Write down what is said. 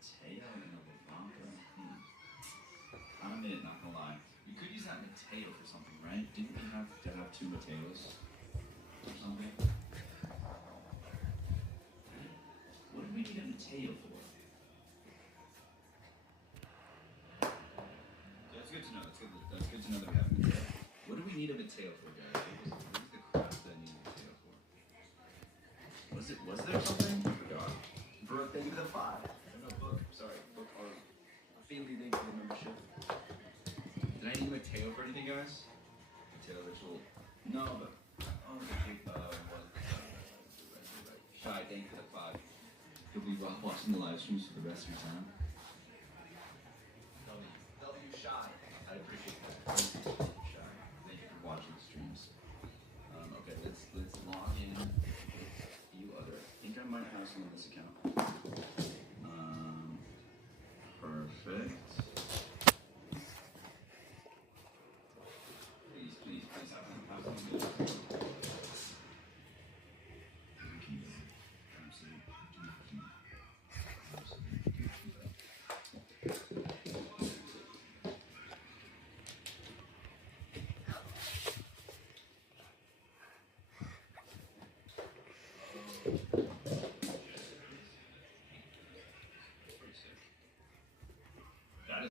Mateo and a Blanca. I'm a minute, not gonna lie. You could use that Mateo for something, right? Didn't we have to have two Mateos or something? What did we need a Mateo for? That's good to know. That's good to know that we have a Mateo. What do we need a Mateo for, guys? What was the crap that I need a Mateo for? Was there something? I forgot. Brooke, thank you for the 5. No, Book. Sorry, Book. Our family, thank you for the membership. Did I need Mateo for anything, guys? Mateo ritual. No, but Shy, thank you for the 5. You'll be watching the live streams for the rest of your time. W Shy. I appreciate that. Shy. Thank you for watching the streams. Okay, let's log in. I think I might have some on this account. Perfect. Please have some good.